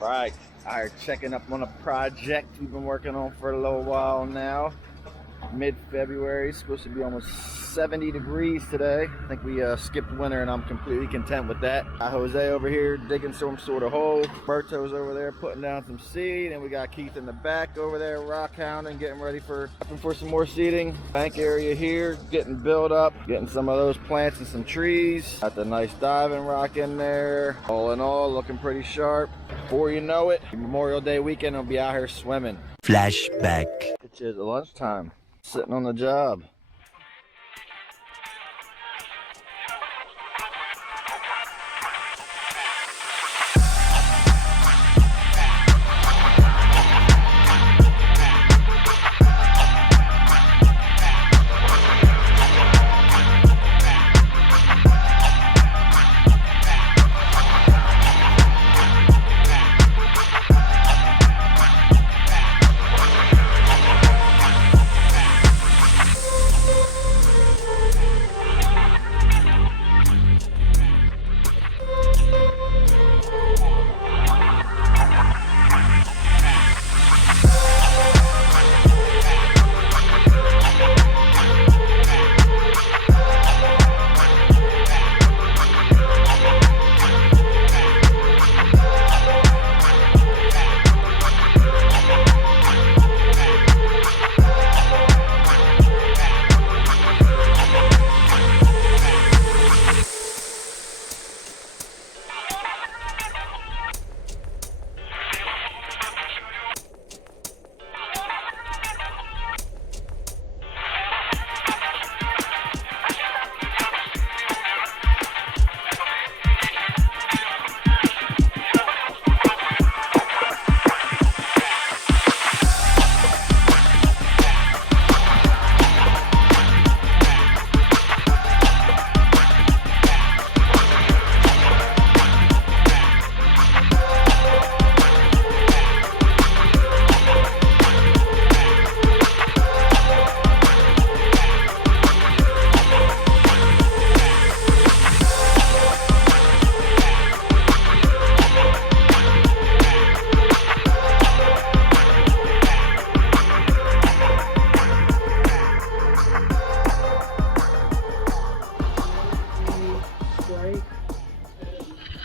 Right, alright, checking up on a project we've been working on for a little while now. Mid-February, supposed to be almost 70 degrees today. I think we skipped winter and I'm completely content with that. Jose over here digging some sort of hole. Berto's over there putting down some seed, and we got Keith in the back over there rock hounding, getting ready for some more seeding. Bank area here getting built up, getting some of those plants and some trees. Got the nice diving rock in there. All in all, looking pretty sharp. Before you know it, Memorial Day weekend, I'll be out here swimming. Flashback. It's lunchtime. Sitting on the job.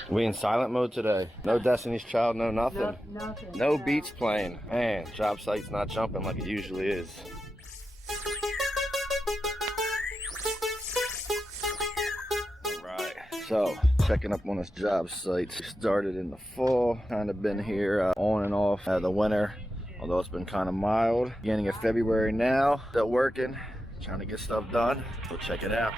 We in silent mode today. No Destiny's Child, no nothing. Nothing. No beats playing. Man, job site's not jumping like it usually is. Alright, so checking up on this job site. Started in the fall, kind of been here on and off the winter, although it's been kind of mild. Beginning of February now, still working, trying to get stuff done. So check it out.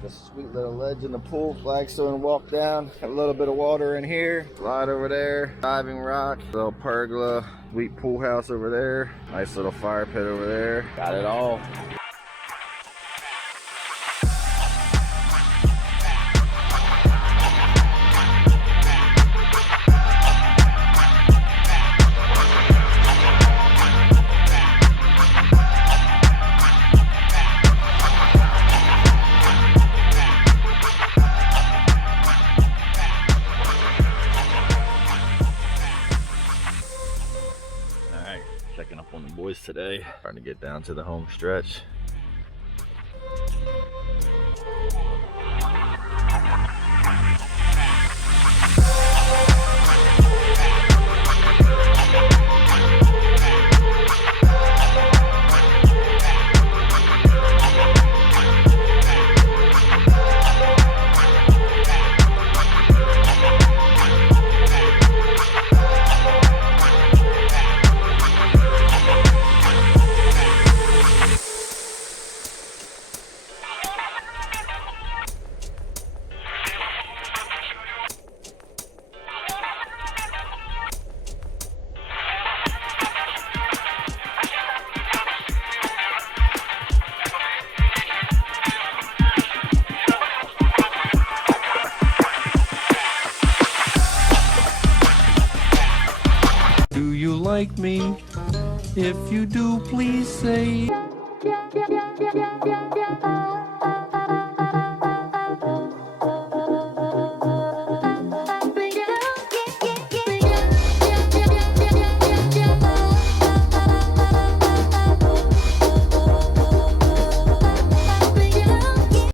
The sweet little ledge in the pool, flagstone walk down, got a little bit of water in here, slide over there, diving rock, little pergola, sweet pool house over there, nice little fire pit over there, got it all. Checking up on the boys today, trying to get down to the home stretch. like me? If you do, please say.